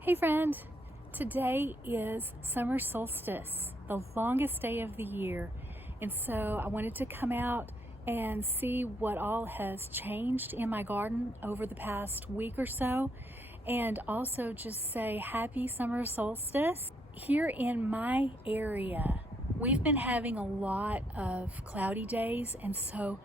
Hey friend, today is summer solstice, the longest day of the year, and so I wanted to come out and see what all has changed in my garden over the past week or so, and also just say happy summer solstice. Here in my area, we've been having a lot of cloudy days, and so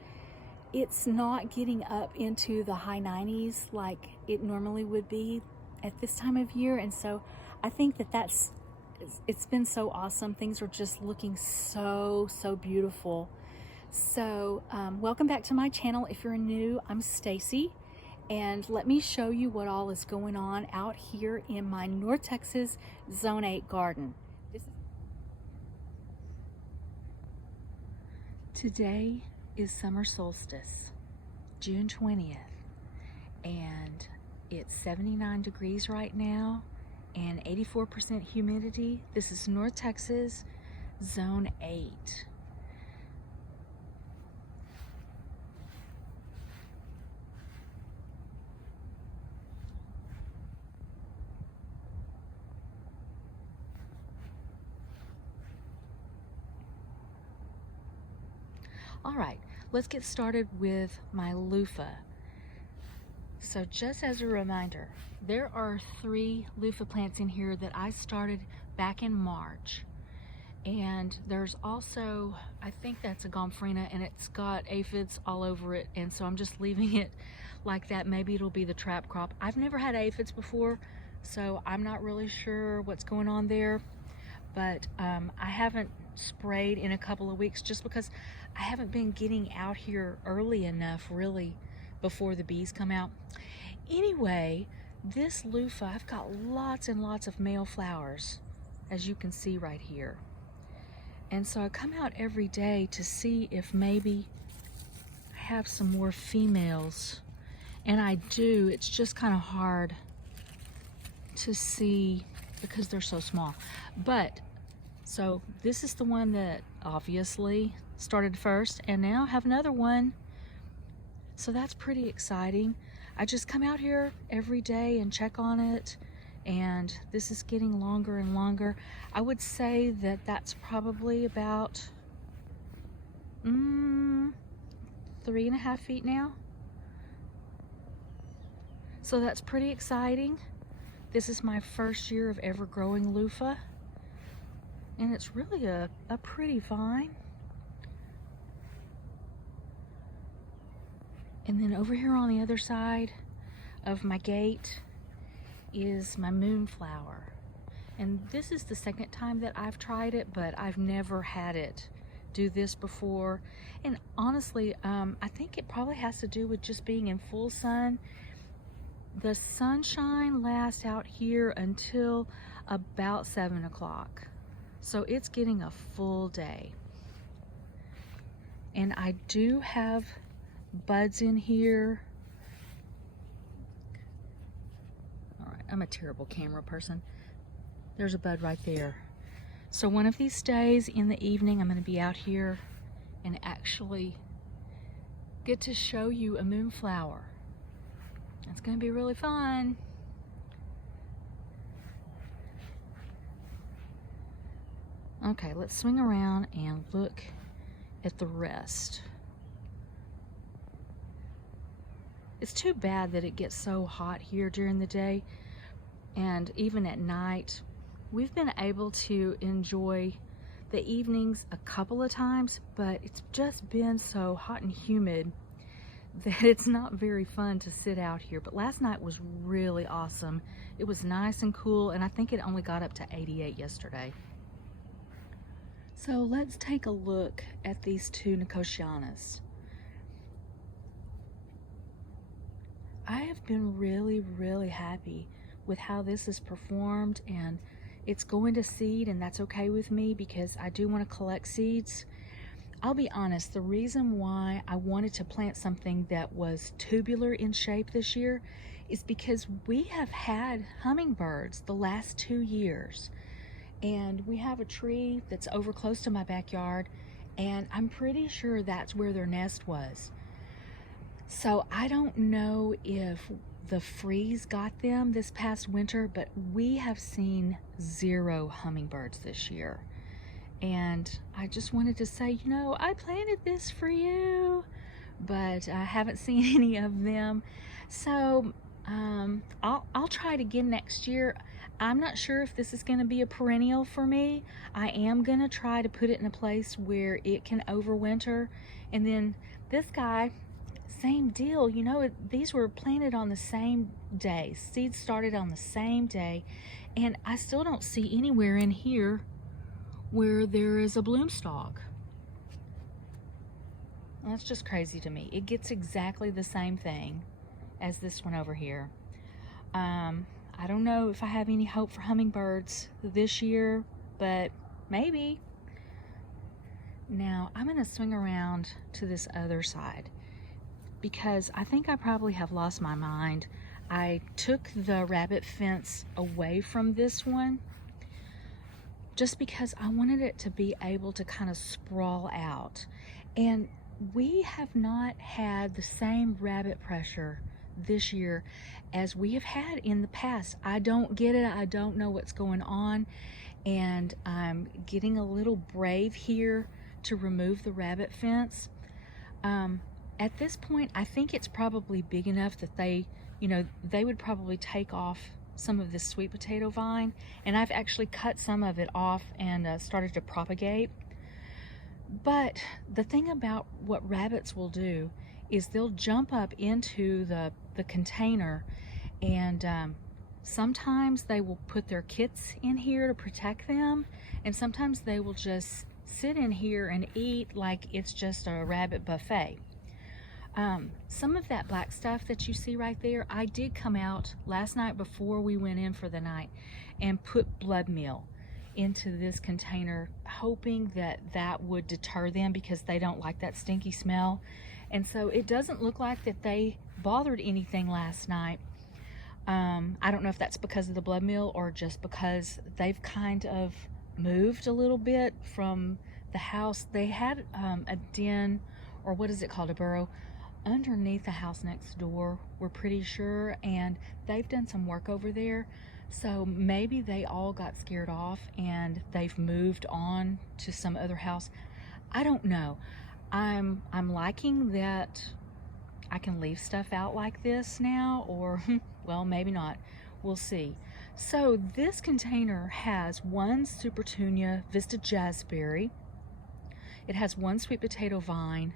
it's not getting up into the high 90s like it normally would be at this time of year. And so I think it's been so awesome. Things are just looking so beautiful. So welcome back to my channel. If you're new, I'm Stacy, and let me show you what all is going on out here in my North Texas Zone 8 garden. Today is summer solstice, June 20th, and it's 79 degrees right now and 84% humidity. This is North Texas, Zone 8. All right, let's get started with my loofah. So just as a reminder, there are 3 loofah plants in here that I started back in March. And there's also, I think that's a gomphrena, and it's got aphids all over it. And so I'm just leaving it like that. Maybe it'll be the trap crop. I've never had aphids before, so I'm not really sure what's going on there. But I haven't sprayed in a couple of weeks just because I haven't been getting out here early enough really before the bees come out. Anyway, this loofah, I've got lots and lots of male flowers, as you can see right here. And so I come out every day to see if maybe I have some more females. And I do. It's just kind of hard to see because they're so small. But so this is the one that obviously started first, and now I have another one. So that's pretty exciting. I just come out here every day and check on it, and this is getting longer and longer. I would say that that's probably about 3.5 feet now. So that's pretty exciting. This is my first year of ever growing loofah, and it's really a pretty vine. And then over here on the other side of my gate is my Moonflower. And this is the second time that I've tried it, but I've never had it do this before. And honestly, I think it probably has to do with just being in full sun. The sunshine lasts out here until about 7 o'clock. So it's getting a full day. And I do have buds in here. All right, I'm a terrible camera person. There's a bud right there. So one of these days in the evening, I'm going to be out here and actually get to show you a moonflower. It's going to be really fun. Okay, let's swing around and look at the rest. It's too bad that it gets so hot here during the day, and even at night. We've been able to enjoy the evenings a couple of times, but it's just been so hot and humid that it's not very fun to sit out here. But last night was really awesome. It was nice and cool, and I think it only got up to 88 yesterday. So let's take a look at these 2 Nicotianas. I have been really happy with how this has performed, and it's going to seed, and that's okay with me because I do want to collect seeds. I'll be honest, the reason why I wanted to plant something that was tubular in shape this year is because we have had hummingbirds the last 2 years, and we have a tree that's over close to my backyard, and I'm pretty sure that's where their nest was. So I don't know if the freeze got them this past winter, but we have seen 0 hummingbirds this year. And I just wanted to say, you know, I planted this for you, but I haven't seen any of them. So I'll try it again next year. I'm not sure if this is going to be a perennial for me. I am going to try to put it in a place where it can overwinter. And then this guy, same deal. You know, these were planted on the same day. Seeds started on the same day. And I still don't see anywhere in here where there is a bloom stalk. That's just crazy to me. It gets exactly the same thing as this one over here. I don't know if I have any hope for hummingbirds this year, but maybe. Now I'm going to swing around to this other side because I think I probably have lost my mind. I took the rabbit fence away from this one just because I wanted it to be able to kind of sprawl out. And we have not had the same rabbit pressure this year as we have had in the past. I don't get it. I don't know what's going on. And I'm getting a little brave here to remove the rabbit fence. At this point, I think it's probably big enough that they would probably take off some of this sweet potato vine. And I've actually cut some of it off and started to propagate. But the thing about what rabbits will do is they'll jump up into the container, and sometimes they will put their kits in here to protect them, and sometimes they will just sit in here and eat like it's just a rabbit buffet. Some of that black stuff that you see right there, I did come out last night before we went in for the night and put blood meal into this container, hoping that that would deter them because they don't like that stinky smell. And so it doesn't look like that they bothered anything last night. I don't know if that's because of the blood meal or just because they've kind of moved a little bit from the house. They had a den, or what is it called, a burrow, underneath the house next door, we're pretty sure, and they've done some work over there. So maybe they all got scared off and they've moved on to some other house. I don't know. I'm liking that I can leave stuff out like this now, or well, maybe not. We'll see. So this container has 1 Supertunia Vista Jazzberry. It has 1 sweet potato vine.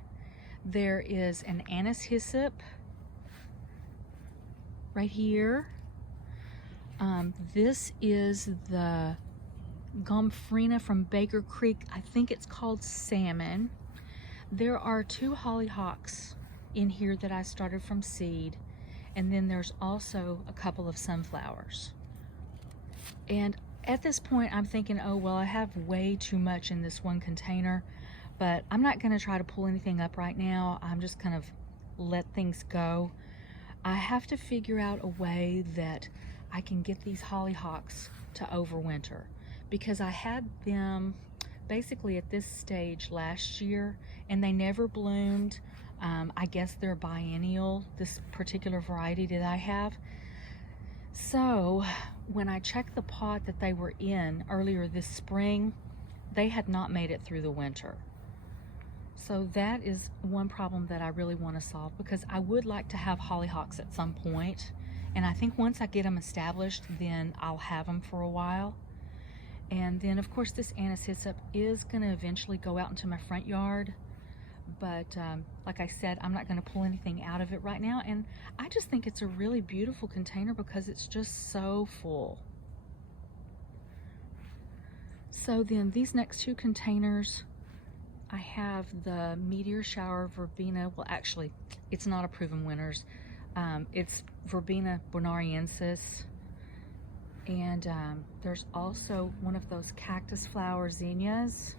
There is an anise hyssop right here. This is the Gomphrena from Baker Creek. I think it's called Salmon. There are 2 hollyhocks in here that I started from seed, and then there's also a couple of sunflowers. And at this point I'm thinking, oh well, I have way too much in this one container, but I'm not going to try to pull anything up right now. I'm just kind of let things go. I have to figure out a way that I can get these hollyhocks to overwinter, because I had them basically at this stage last year and they never bloomed. I guess they're biennial, this particular variety that I have. So when I checked the pot that they were in earlier this spring, they had not made it through the winter. So that is one problem that I really want to solve, because I would like to have hollyhocks at some point. And I think once I get them established, then I'll have them for a while. And then of course this anise hyssop is going to eventually go out into my front yard. But like I said, I'm not going to pull anything out of it right now. And I just think it's a really beautiful container because it's just so full. So then these next 2 containers, I have the Meteor Shower Verbena. Well, actually, it's not a proven winners. It's Verbena bonariensis. And there's also one of those cactus flower zinnias.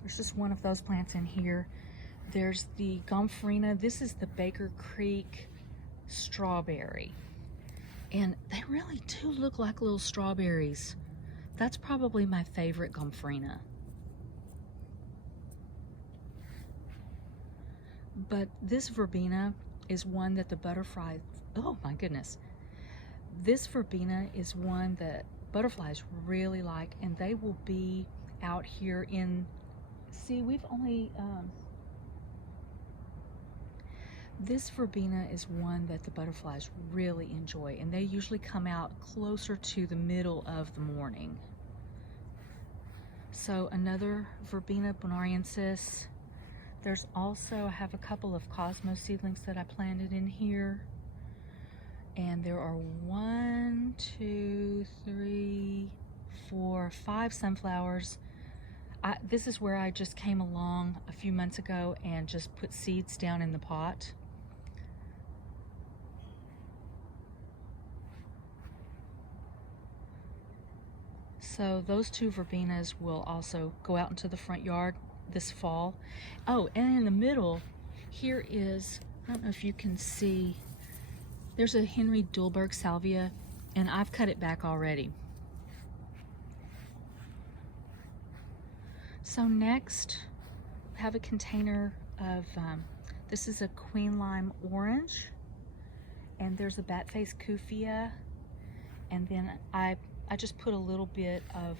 There's just one of those plants in here. There's the Gomphrena. This is the Baker Creek strawberry. And they really do look like little strawberries. That's probably my favorite Gomphrena. But this verbena is one that the Oh my goodness. This verbena is one that butterflies really like, and they will be out here in, see, we've only, this verbena is one that the butterflies really enjoy, and they usually come out closer to the middle of the morning. So another verbena bonariensis. There's also, I have a couple of cosmos seedlings that I planted in here. And there are 1, 2, 3, 4, 5 sunflowers. This is where I just came along a few months ago and just put seeds down in the pot. So those 2 verbenas will also go out into the front yard this fall. Oh, and in the middle, here is, I don't know if you can see, there's a Henry Dulberg salvia, and I've cut it back already. So next, I have a container of, this is a queen lime orange, and there's a bat face kufia, and then I just put a little bit of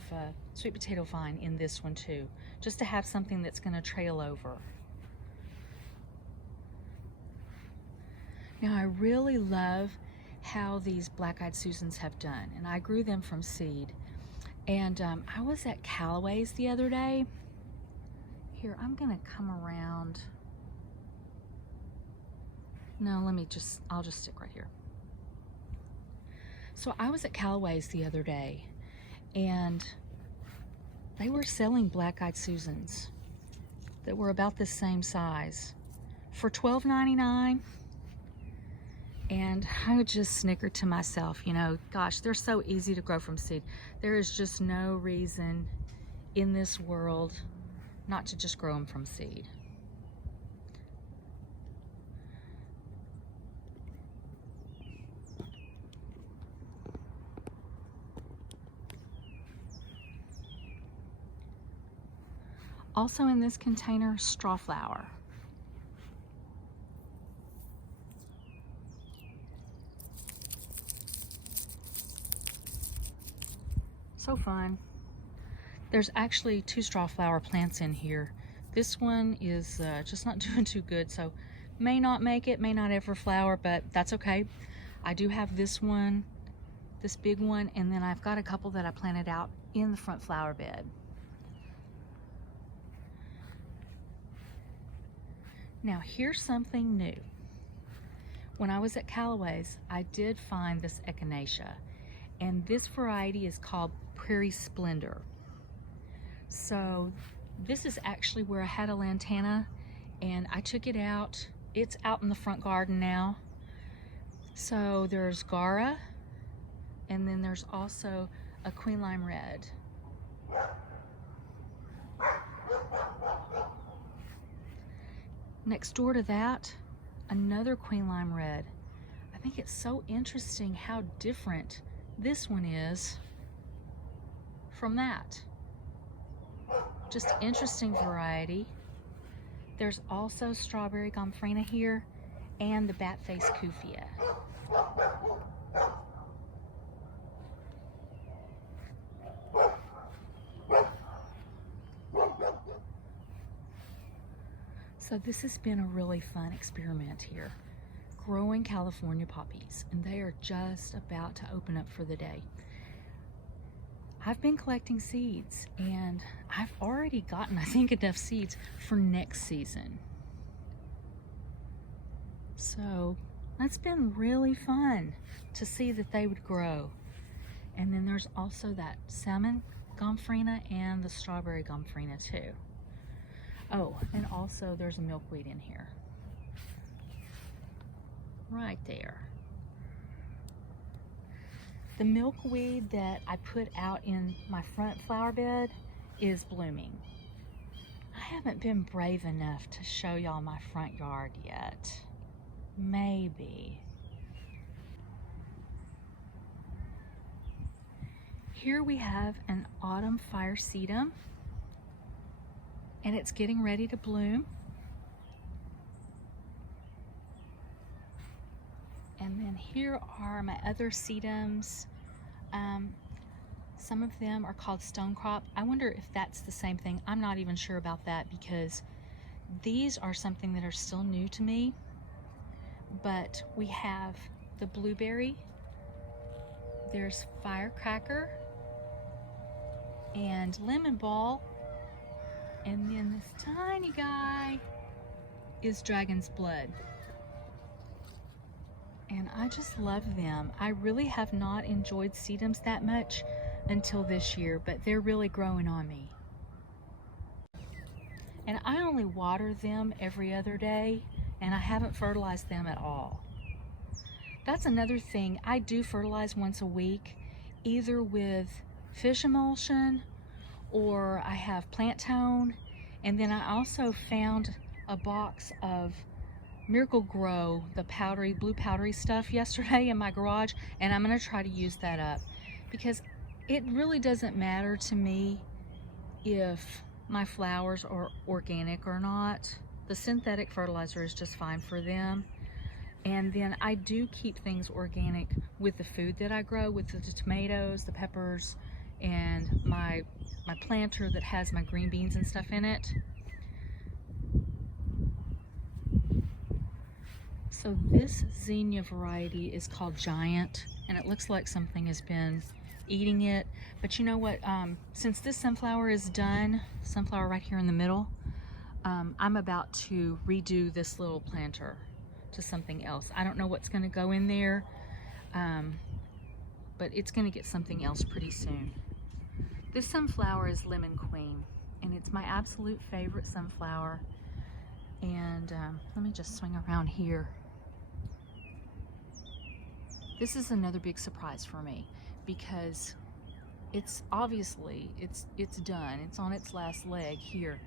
sweet potato vine in this one too, just to have something that's going to trail over. Now I really love how these black-eyed Susans have done, and I grew them from seed. And I was at Callaway's the other day. Here, I'm gonna come around. No, I'll just stick right here. So I was at Callaway's the other day, and they were selling black-eyed Susans that were about the same size for $12.99. And I would just snicker to myself, you know, gosh, they're so easy to grow from seed. There is just no reason in this world not to just grow them from seed. Also in this container, strawflower. So fun. There's actually 2 strawflower plants in here. This one is just not doing too good, so may not make it, may not ever flower, but that's okay. I do have this one, this big one, and then I've got a couple that I planted out in the front flower bed. Now here's something new. When I was at Callaway's, I did find this echinacea, and this variety is called Prairie Splendor. So this is actually where I had a lantana, and I took it out. It's out in the front garden now. So there's Gara, and then there's also a Queen Lime Red. Next door to that, another Queen Lime Red. I think it's so interesting how different this one is from that. Just interesting variety. There's also strawberry gomphrena here and the bat face kufia. So this has been a really fun experiment here, growing California poppies, and they are just about to open up for the day. I've been collecting seeds, and I've already gotten, I think, enough seeds for next season. So that's been really fun to see that they would grow. And then there's also that salmon gomphrena and the strawberry gomphrena too. Oh, and also there's a milkweed in here. Right there. The milkweed that I put out in my front flower bed is blooming. I haven't been brave enough to show y'all my front yard yet. Maybe. Here we have an autumn fire sedum, and it's getting ready to bloom. And And then here are my other sedums. Some of them are called stonecrop. I wonder if that's the same thing. I'm not even sure about that because these are something that are still new to me. But we have the blueberry, there's firecracker, and lemon ball, and then this tiny guy is dragon's blood. And I just love them. I really have not enjoyed sedums that much until this year, but they're really growing on me. And I only water them every other day, and I haven't fertilized them at all. That's another thing. I do fertilize once a week, either with fish emulsion or I have plant tone. And then I also found a box of Miracle Grow, the powdery, blue powdery stuff yesterday in my garage, and I'm gonna try to use that up because it really doesn't matter to me if my flowers are organic or not. The synthetic fertilizer is just fine for them. And then I do keep things organic with the food that I grow, with the tomatoes, the peppers, and my planter that has my green beans and stuff in it. So this zinnia variety is called Giant, and it looks like something has been eating it. But you know what, since this sunflower is done, sunflower right here in the middle, I'm about to redo this little planter to something else. I don't know what's going to go in there, but it's going to get something else pretty soon. This sunflower is Lemon Queen, and it's my absolute favorite sunflower. And let me just swing around here. This is another big surprise for me because it's obviously it's done. It's on its last leg here.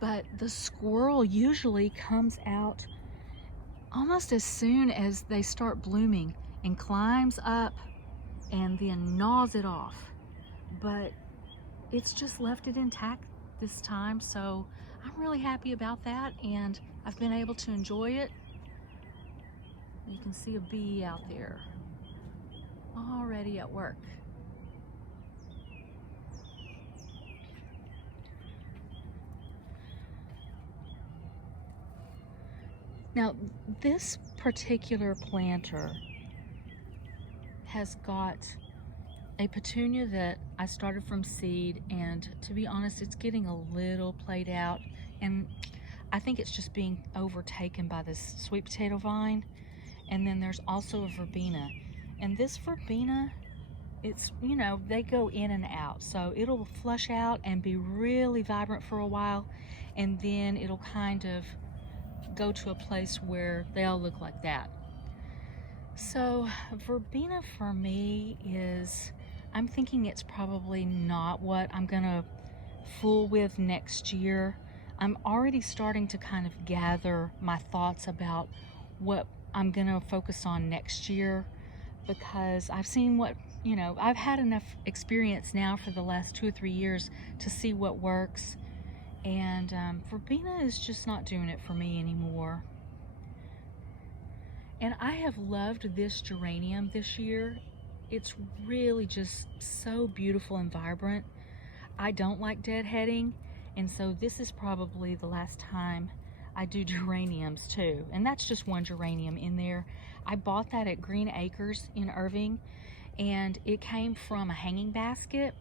But the squirrel usually comes out almost as soon as they start blooming and climbs up and then gnaws it off. But it's just left it intact this time, so I'm really happy about that, and I've been able to enjoy it. You can see a bee out there already at work. Now, this particular planter has got a petunia that I started from seed, and to be honest, it's getting a little played out, and I think it's just being overtaken by this sweet potato vine. And then there's also a verbena, and this verbena, it's, you know, they go in and out, so it'll flush out and be really vibrant for a while, and then it'll kind of go to a place where they all look like that. So verbena for me is, I'm thinking it's probably not what I'm gonna fool with next year. I'm already starting to kind of gather my thoughts about what I'm gonna focus on next year, because I've seen what, you know, I've had enough experience now for the last 2 or 3 years to see what works. And verbena is just not doing it for me anymore. And I have loved this geranium this year. It's really just so beautiful and vibrant. I don't like deadheading, and so this is probably the last time I do geraniums too. And that's just one geranium in there. I bought that at Green Acres in Irving, and it came from a hanging basket.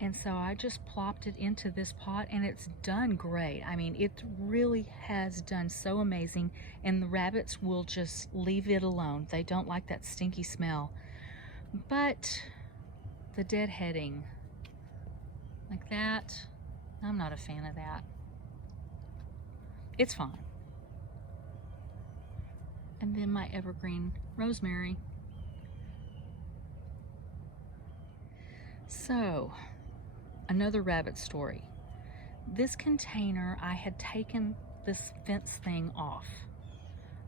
And so I just plopped it into this pot, and it's done great. I mean, it really has done so amazing, and the rabbits will just leave it alone. They don't like that stinky smell. But the deadheading, like that, I'm not a fan of that. It's fine. And then my evergreen rosemary. So, another rabbit story. This container, I had taken this fence thing off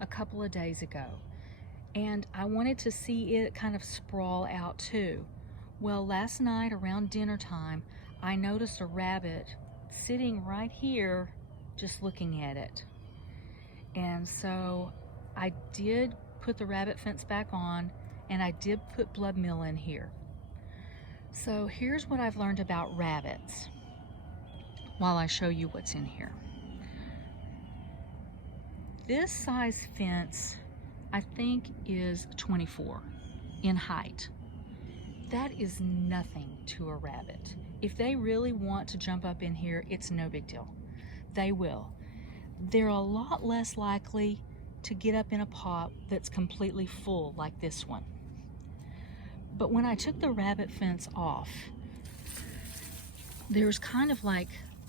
a couple of days ago, and I wanted to see it kind of sprawl out too. Well, last night around dinner time, I noticed a rabbit sitting right here just looking at it. And so I did put the rabbit fence back on, and I did put blood meal in here. So here's what I've learned about rabbits while I show you what's in here. This size fence, I think, is 24 in height. That is nothing to a rabbit. If they really want to jump up in here, it's no big deal. They will. They're a lot less likely to get up in a pot that's completely full like this one. But when I took the rabbit fence off, there's kind of like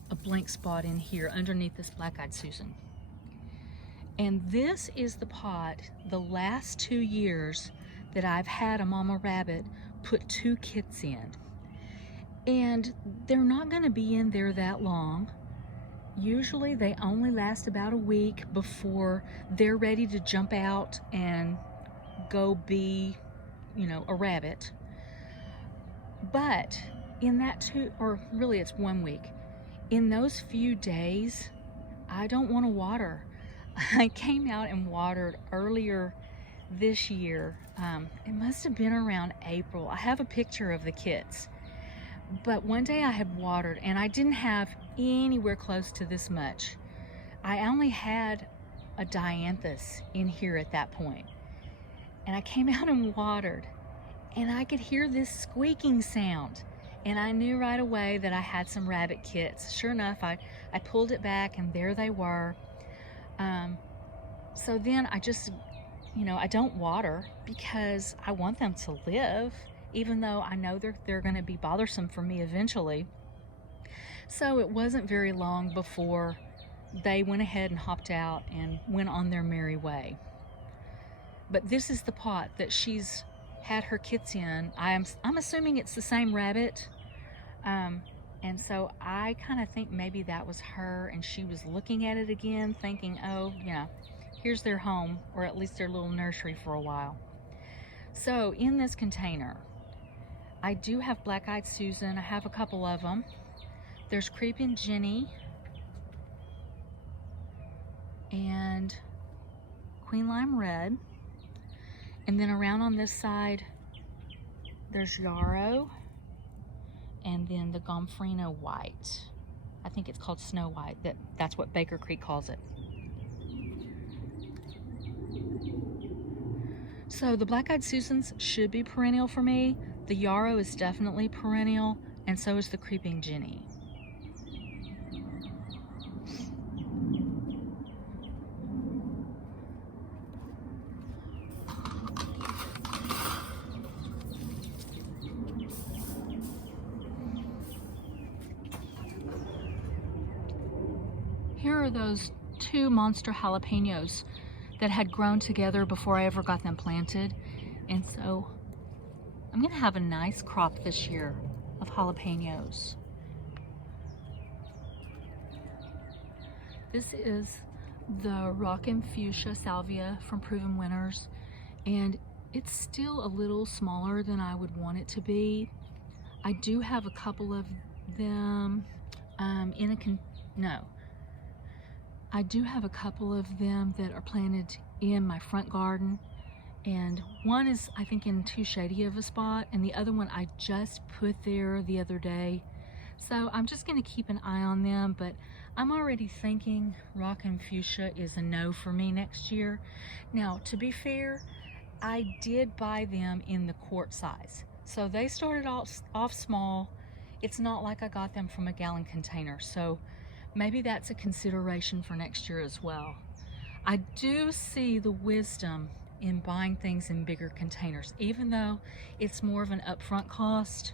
a blank spot in here underneath this black-eyed Susan. And this is the pot the last 2 years that I've had a mama rabbit put 2 kits in. And they're not going to be in there that long. Usually they only last about a week before they're ready to jump out and go be, you know, a rabbit. But in that really it's 1 week, in those few days, I don't want to water. I came out and watered earlier this year. It must have been around April. I have a picture of the kits. But one day I had watered and I didn't have anywhere close to this much. I only had a dianthus in here at that point. And I came out and watered and I could hear this squeaking sound. And I knew right away that I had some rabbit kits. Sure enough, I pulled it back and there they were. So then I just, you know, I don't water because I want them to live, even though I know they're going to be bothersome for me eventually. So it wasn't very long before they went ahead and hopped out and went on their merry way. But this is the pot that she's had her kits in. I'm assuming it's the same rabbit. And so I kind of think maybe that was her and she was looking at it again thinking, oh, you know, here's their home, or at least their little nursery for a while. So in this container, I do have black-eyed Susan. I have a couple of them. There's Creeping Jenny and Queen Lime Red. And then around on this side, there's Yarrow, and then the Gomphrena White. I think it's called Snow White. That's what Baker Creek calls it. So the black-eyed Susans should be perennial for me. The Yarrow is definitely perennial, and so is the Creeping Jenny. Here are those 2 monster jalapenos that had grown together before I ever got them planted. And so I'm gonna have a nice crop this year of jalapenos. This is the Rockin' Fuchsia Salvia from Proven Winners, and it's still a little smaller than I would want it to be. I do have a couple of them I do have a couple of them that are planted in my front garden, and one is I think in too shady of a spot, and the other one I just put there the other day. So I'm just going to keep an eye on them, but I'm already thinking Rockin' Fuchsia is a no for me next year. Now, to be fair, I did buy them in the quart size, so they started off small. It's not like I got them from a gallon container, so maybe that's a consideration for next year as well. I do see the wisdom in buying things in bigger containers, even though it's more of an upfront cost.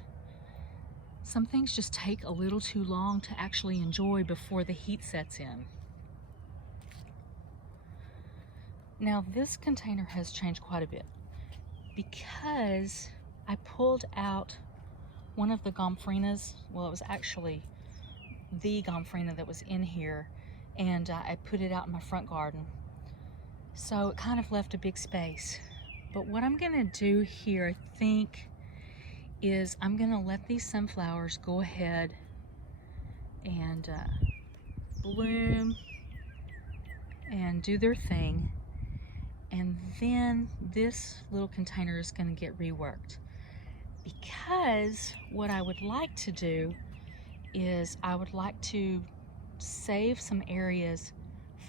Some things just take a little too long to actually enjoy before the heat sets in. Now this container has changed quite a bit because I pulled out one of the Gomphrenas. Well, it was actually the Gomphrena that was in here, and I put it out in my front garden. So it kind of left a big space. But what I'm gonna do here, I think, is I'm gonna let these sunflowers go ahead and bloom and do their thing. And then this little container is going to get reworked, because what I would like to do is I would like to save some areas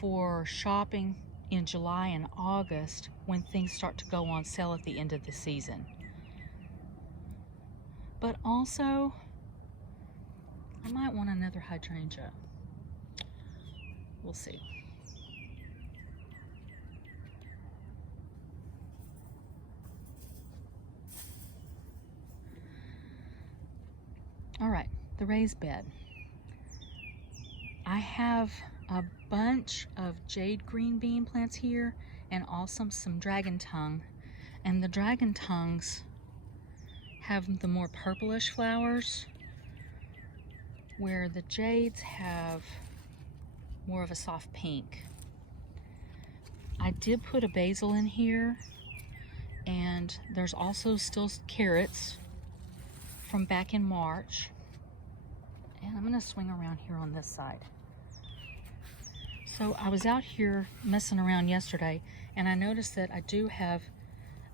for shopping in July and August when things start to go on sale at the end of the season. But also, I might want another hydrangea. We'll see. All right, the raised bed. I have a bunch of jade green bean plants here, and also some dragon tongue. And the dragon tongues have the more purplish flowers, where the jades have more of a soft pink. I did put a basil in here, and there's also still carrots from back in March. And I'm gonna swing around here on this side. So I was out here messing around yesterday, and I noticed that I do have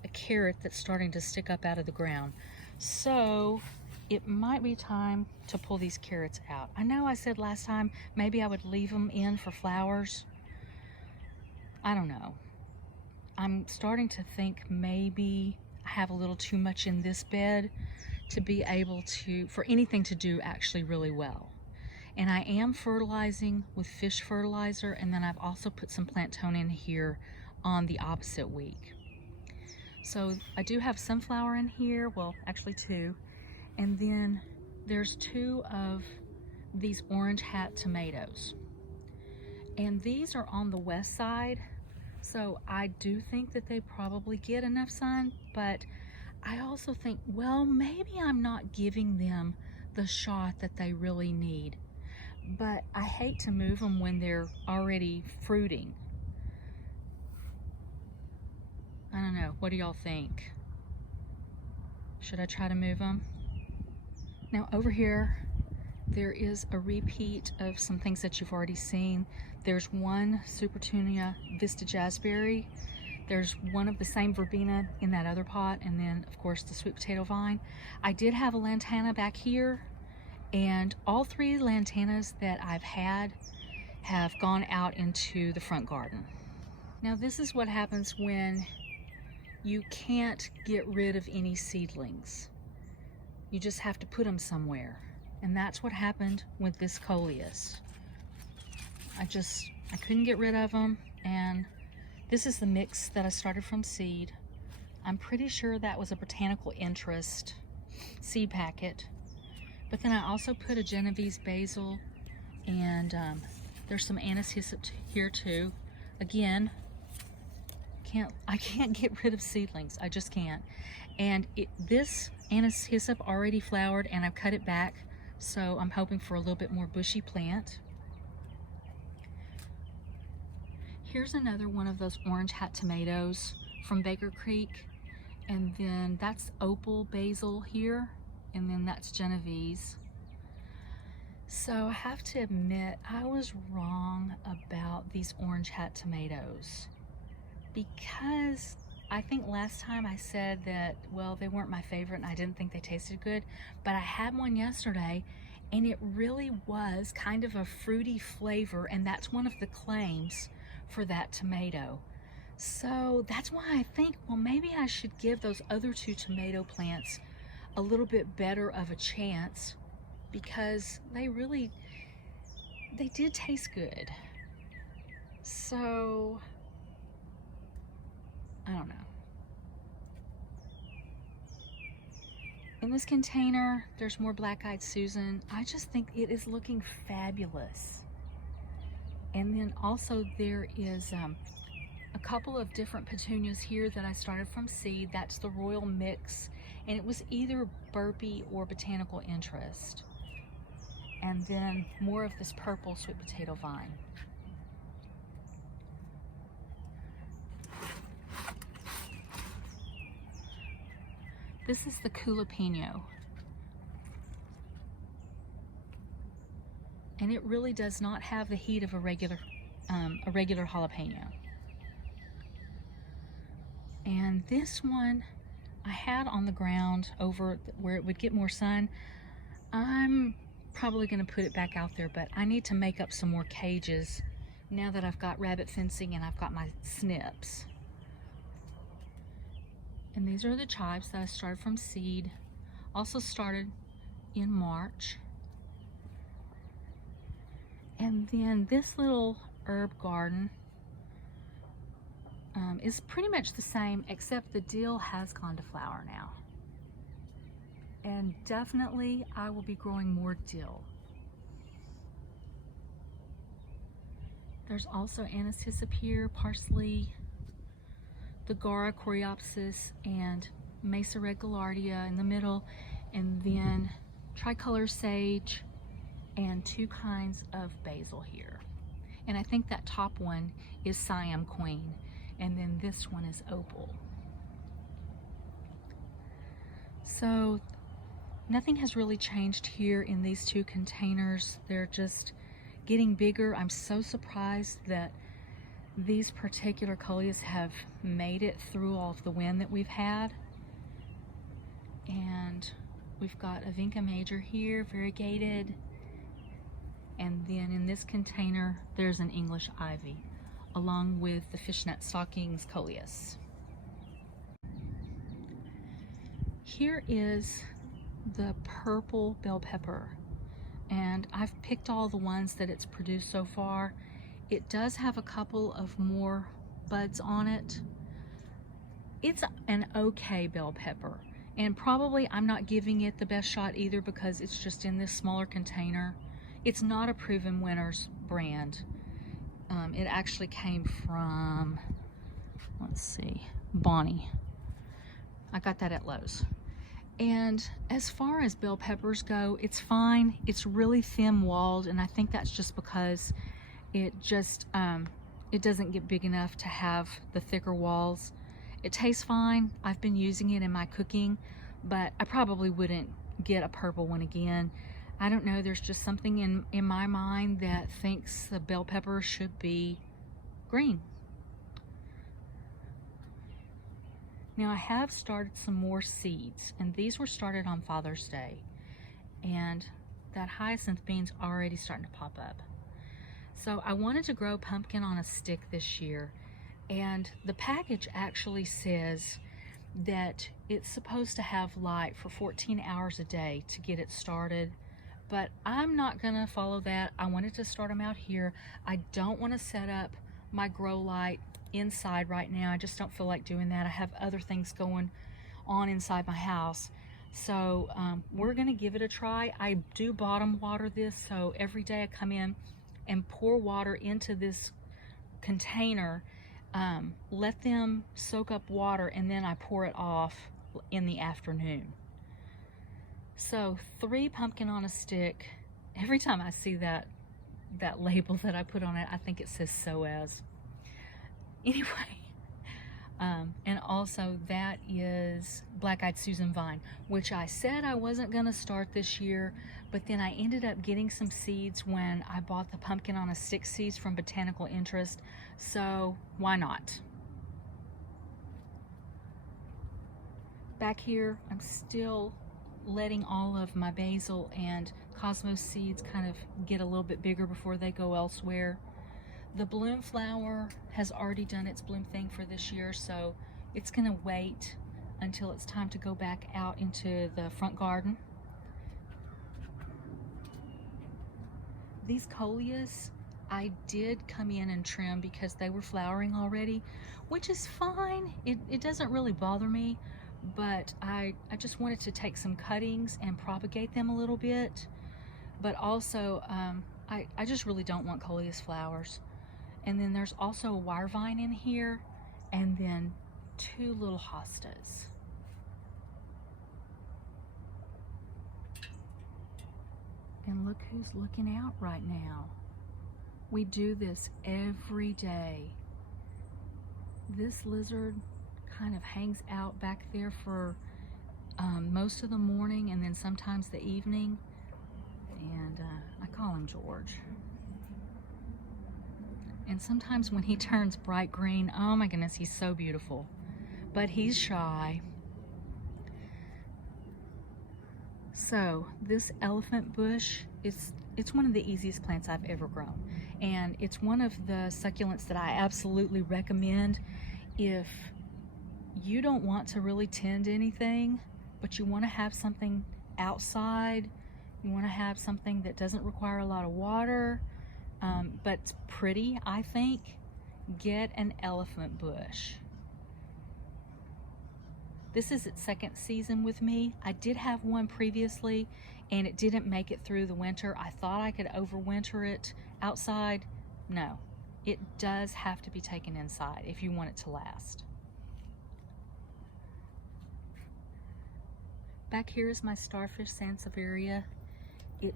a carrot that's starting to stick up out of the ground. So it might be time to pull these carrots out. I know I said last time maybe I would leave them in for flowers. I don't know. I'm starting to think maybe I have a little too much in this bed to be able to, for anything to do actually really well. And I am fertilizing with fish fertilizer, and then I've also put some plant tone in here on the opposite week. So I do have sunflower in here, well, actually 2. And then there's 2 of these orange hat tomatoes. And these are on the west side, so I do think that they probably get enough sun, but I also think, well, maybe I'm not giving them the shot that they really need. But I hate to move them when they're already fruiting. I don't know, what do y'all think? Should I try to move them? Now over here, there is a repeat of some things that you've already seen. There's one Supertunia Vista Jazzberry. There's one of the same verbena in that other pot, and then of course the sweet potato vine. I did have a lantana back here, and all 3 lantanas that I've had have gone out into the front garden. Now this is what happens when you can't get rid of any seedlings. You just have to put them somewhere. And that's what happened with this Colus. I couldn't get rid of them, and this is the mix that I started from seed. I'm pretty sure that was a botanical interest seed packet. But then I also put a Genovese basil, and there's some anise hyssop here too. Again, I can't get rid of seedlings. I just can't. And this anise hyssop already flowered, and I've cut it back, so I'm hoping for a little bit more bushy plant. Here's another one of those orange hat tomatoes from Baker Creek, and then that's opal basil here, and then that's Genovese. So I have to admit, I was wrong about these orange hat tomatoes, because I think last time I said that, well, they weren't my favorite and I didn't think they tasted good, but I had one yesterday and it really was kind of a fruity flavor, and that's one of the claims for that tomato. So that's why I think, well, maybe I should give those other 2 tomato plants a little bit better of a chance, because they did taste good. So I don't know. In this container, there's more black-eyed Susan. I just think it is looking fabulous. And then also there is a couple of different petunias here that I started from seed. That's the Royal Mix, and it was either burpee or botanical interest. And then more of this purple sweet potato vine. This is the Jalapeno. And it really does not have the heat of a regular jalapeno. And this one I had on the ground over where it would get more sun. I'm probably going to put it back out there, but I need to make up some more cages now that I've got rabbit fencing and I've got my snips. And these are the chives that I started from seed. Also started in March. And then this little herb garden is pretty much the same, except the dill has gone to flower now. And definitely I will be growing more dill. There's also anise up here, parsley, the Gara coreopsis, and Mesa regulardia in the middle, and then tricolor sage and 2 kinds of basil here. And I think that top one is Siam Queen, and then this one is Opal. So nothing has really changed here in these 2 containers. They're just getting bigger. I'm so surprised that these particular coleus have made it through all of the wind that we've had. And we've got a Vinca major here, variegated. And then in this container, there's an English ivy, along with the fishnet stockings coleus. Here is the purple bell pepper, and I've picked all the ones that it's produced so far. It does have a couple of more buds on it. It's an okay bell pepper, and probably I'm not giving it the best shot either because it's just in this smaller container. It's not a Proven Winners brand. It actually came from, let's see, Bonnie. I got that at Lowe's. And as far as bell peppers go, it's fine. It's really thin walled, and I think that's just because it just it doesn't get big enough to have the thicker walls. It tastes fine. I've been using it in my cooking, but I probably wouldn't get a purple one again. I don't know, there's just something in my mind that thinks the bell pepper should be green. Now I have started some more seeds, and these were started on Father's Day, and that hyacinth bean's already starting to pop up. So I wanted to grow pumpkin on a stick this year, and the package actually says that it's supposed to have light for 14 hours a day to get it started, but I'm not gonna follow that. I wanted to start them out here. I don't want to set up my grow light inside right now. I just don't feel like doing that. I have other things going on inside my house. So we're gonna give it a try. I do bottom water this, so every day I come in and pour water into this container, let them soak up water, and then I pour it off in the afternoon. So 3 pumpkin on a stick. Every time I see that label that I put on it, I think it says so as. Anyway, and also that is Black-Eyed Susan Vine, which I said I wasn't gonna start this year, but then I ended up getting some seeds when I bought the pumpkin on a stick seeds from Botanical Interest, so why not? Back here, I'm still letting all of my basil and cosmos seeds kind of get a little bit bigger before they go elsewhere. The Moonflower has already done its bloom thing for this year, so it's gonna wait until it's time to go back out into the front garden. These coleus, I did come in and trim because they were flowering already, which is fine. It doesn't really bother me, but I just wanted to take some cuttings and propagate them a little bit. But also, I just really don't want coleus flowers. And then there's also a wire vine in here, and then 2 little hostas. And look who's looking out right now. We do this every day. This lizard kind of hangs out back there for most of the morning and then sometimes the evening. And I call him George. And sometimes when he turns bright green, oh my goodness, he's so beautiful. but he's shy. So this elephant bush it's one of the easiest plants I've ever grown, and it's one of the succulents that I absolutely recommend if you don't want to really tend anything, but you want to have something outside. You want to have something that doesn't require a lot of water, but it's pretty, I think. Get an elephant bush. This is its second season with me. I did have one previously and it didn't make it through the winter. I thought I could overwinter it outside. No, it does have to be taken inside if you want it to last. Back here is my starfish sansevieria. It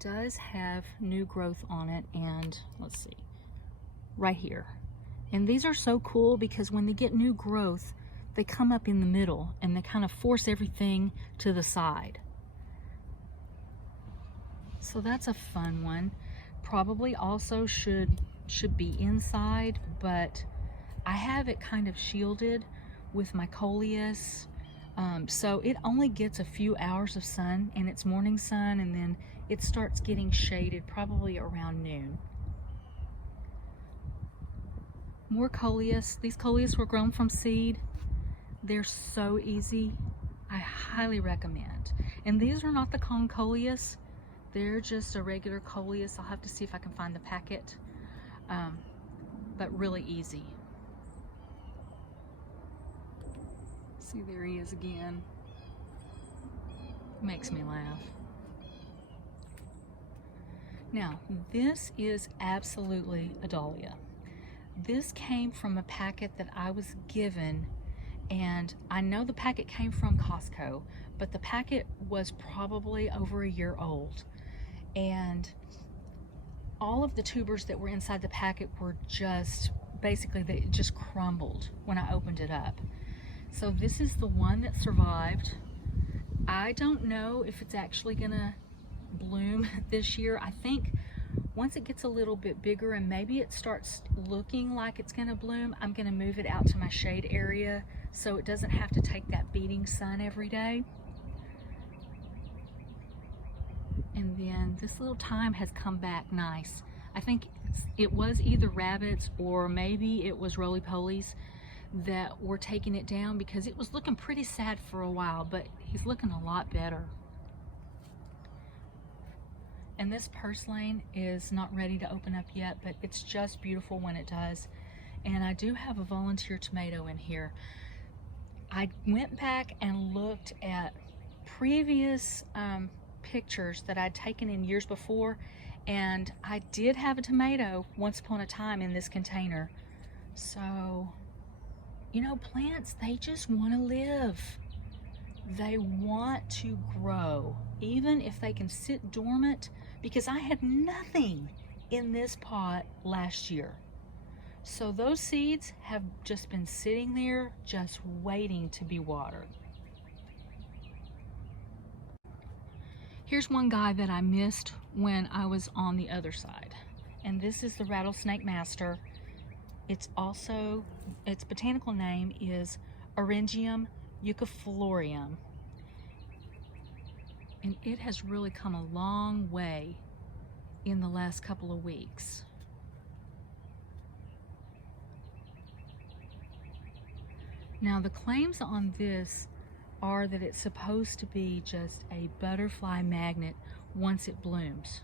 does have new growth on it, and let's see, right here. And these are so cool because when they get new growth, they come up in the middle and they kind of force everything to the side. So that's a fun one. Probably also should be inside, but I have it kind of shielded with my Colus. So it only gets a few hours of sun, and it's morning sun, and then it starts getting shaded probably around noon. More Colus. These Colus were grown from seed. They're so easy. I highly recommend. And these are not the Kong Colus. They're just a regular Colus. I'll have to see if I can find the packet. But really easy. See, there he is again. Makes me laugh. Now, this is absolutely a dahlia. This came from a packet that I was given, and I know the packet came from Costco, but the packet was probably over a year old. And all of the tubers that were inside the packet were just, basically, they just crumbled when I opened it up. So this is the one that survived. I don't know if it's actually gonna bloom this year. I think once it gets a little bit bigger and maybe it starts looking like it's gonna bloom, I'm gonna move it out to my shade area so it doesn't have to take that beating sun every day. And then this little thyme has come back nice. I think it was either rabbits or maybe it was roly-polies that were taking it down because it was looking pretty sad for a while, but he's looking a lot better. And this purslane is not ready to open up yet, but it's just beautiful when it does. And I do have a volunteer tomato in here. I went back and looked at previous pictures that I'd taken in years before, and I did have a tomato once upon a time in this container. So, you know, plants, they just want to live. They want to grow, even if they can sit dormant, because I had nothing in this pot last year. So those seeds have just been sitting there, just waiting to be watered. Here's one guy that I missed when I was on the other side. And this is the Rattlesnake Master. It's also, its botanical name is Orangium euciflorium. And it has really come a long way in the last couple of weeks. Now the claims on this are that it's supposed to be just a butterfly magnet once it blooms.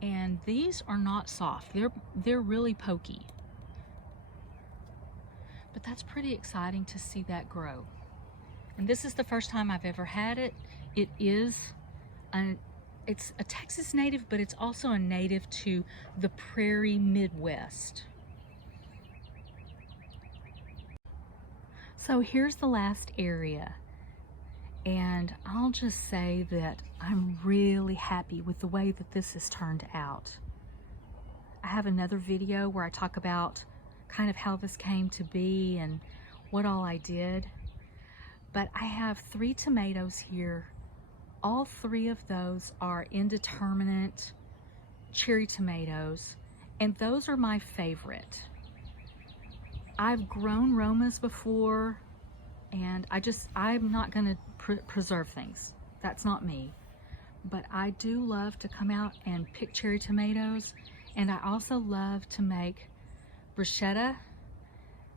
And these are not soft, they're really pokey. But that's pretty exciting to see that grow. And this is the first time I've ever had it. It's a Texas native, but it's also a native to the prairie Midwest. So here's the last area. And I'll just say that I'm really happy with the way that this has turned out. I have another video where I talk about kind of how this came to be and what all I did. But I have 3 tomatoes here. All 3 of those are indeterminate cherry tomatoes, and those are my favorite. I've grown Romas before, and I'm not gonna preserve things. That's not me. But I do love to come out and pick cherry tomatoes, and I also love to make bruschetta,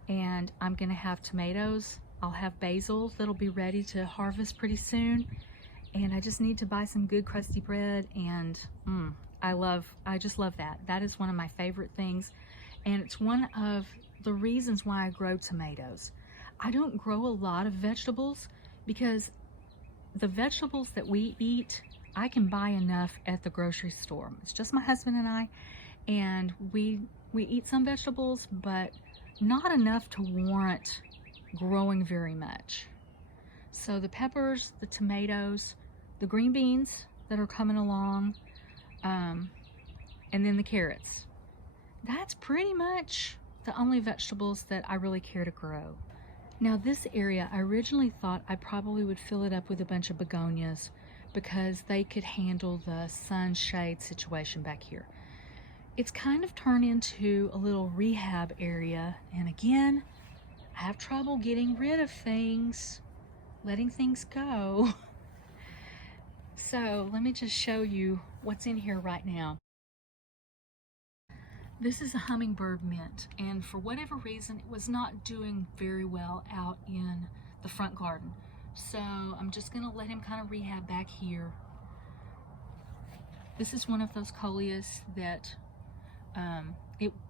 and I'm gonna have tomatoes. I'll have basil that'll be ready to harvest pretty soon, and I just need to buy some good crusty bread, and I just love that. That is one of my favorite things, and it's one of the reasons why I grow tomatoes. I don't grow a lot of vegetables because the vegetables that we eat, I can buy enough at the grocery store. It's just my husband and I, and we eat some vegetables, but not enough to warrant growing very much. So the peppers, the tomatoes, the green beans that are coming along, and then the carrots. That's pretty much the only vegetables that I really care to grow. Now this area, I originally thought I probably would fill it up with a bunch of begonias because they could handle the sunshade situation back here. It's kind of turned into a little rehab area, and again, I have trouble getting rid of things, letting things go. So let me just show you what's in here right now. This is a hummingbird mint, and for whatever reason, it was not doing very well out in the front garden. So I'm just gonna let him kind of rehab back here. This is one of those Colus that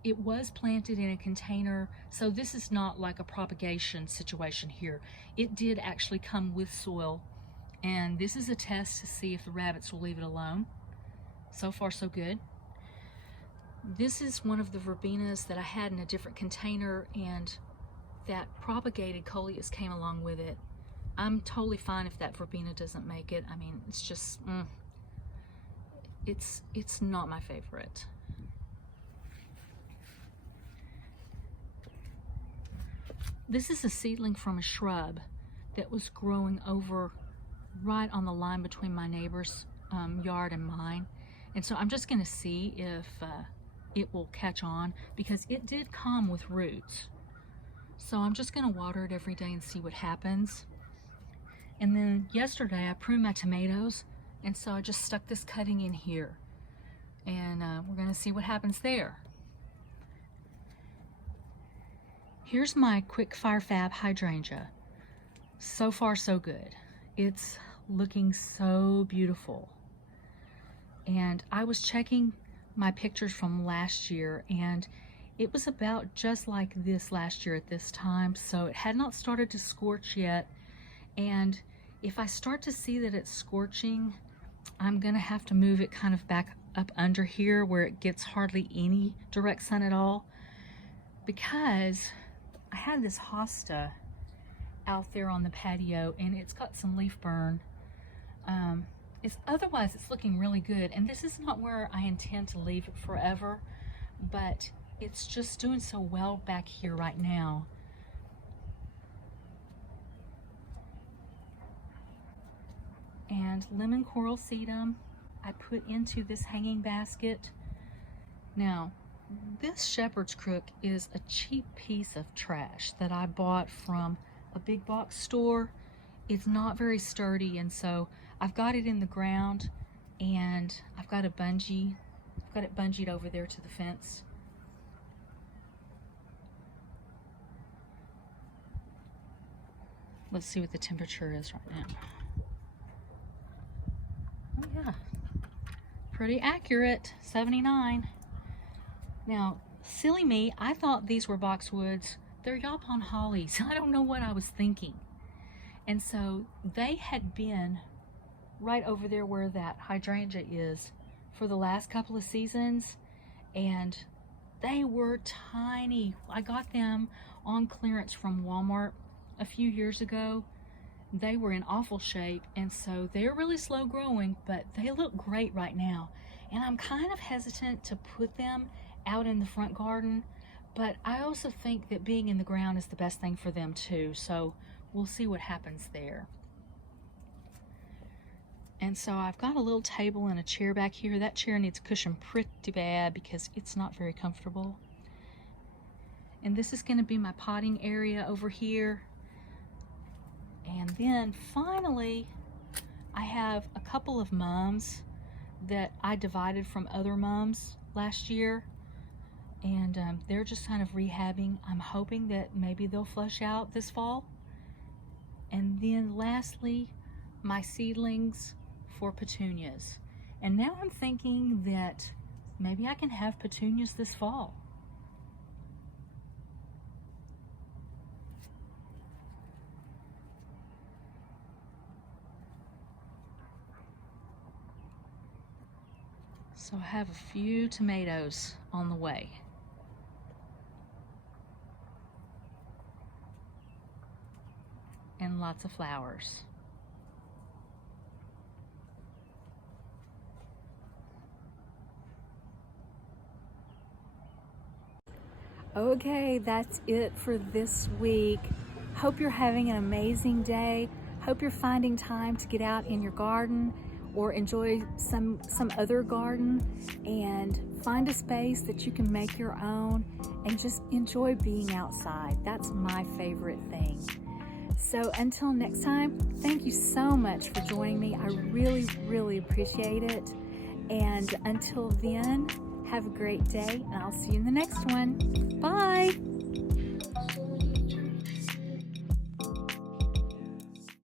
it was planted in a container, so this is not like a propagation situation here. It did actually come with soil, and this is a test to see if the rabbits will leave it alone. So far so good. This is one of the verbenas that I had in a different container, and that propagated Colus came along with it. I'm totally fine if that verbena doesn't make it. I mean, it's just, it's not my favorite. This is a seedling from a shrub that was growing over right on the line between my neighbor's yard and mine. And so I'm just gonna see if it will catch on, because it did come with roots. So I'm just gonna water it every day and see what happens. And then yesterday I pruned my tomatoes, and so I just stuck this cutting in here, and we're gonna see what happens there. Here's my quick fire fab hydrangea. So far so good. It's looking so beautiful. And I was checking my pictures from last year, and it was about just like this last year at this time, so it had not started to scorch yet. And if I start to see that it's scorching, I'm gonna have to move it kind of back up under here where it gets hardly any direct sun at all, because I had this hosta out there on the patio, and it's got some leaf burn. Otherwise it's looking really good, and this is not where I intend to leave it forever, but it's just doing so well back here right now. And lemon coral sedum I put into this hanging basket. Now, this shepherd's crook is a cheap piece of trash that I bought from a big box store. It's not very sturdy, and so I've got it in the ground, and I've got it bungeed over there to the fence. Let's see what the temperature is right now. Oh yeah, pretty accurate, 79. Now, silly me, I thought these were boxwoods. They're Japan hollies. I don't know what I was thinking. And so they had been right over there where that hydrangea is for the last couple of seasons, and they were tiny. I got them on clearance from Walmart a few years ago. They were in awful shape, and so they're really slow growing, but they look great right now. And I'm kind of hesitant to put them out in the front garden, but I also think that being in the ground is the best thing for them too, so we'll see what happens there. And so I've got a little table and a chair back here. That chair needs a cushion pretty bad because it's not very comfortable. And this is going to be my potting area over here. And then finally, I have a couple of mums that I divided from other mums last year. And they're just kind of rehabbing. I'm hoping that maybe they'll flush out this fall. And then lastly, my seedlings for petunias. And now I'm thinking that maybe I can have petunias this fall. So I have a few tomatoes on the way. And lots of flowers. Okay, that's it for this week. Hope you're having an amazing day. Hope you're finding time to get out in your garden or enjoy some other garden and find a space that you can make your own and just enjoy being outside. That's my favorite thing. So until next time, thank you so much for joining me. I really, really appreciate it. And until then, have a great day, and I'll see you in the next one. Bye.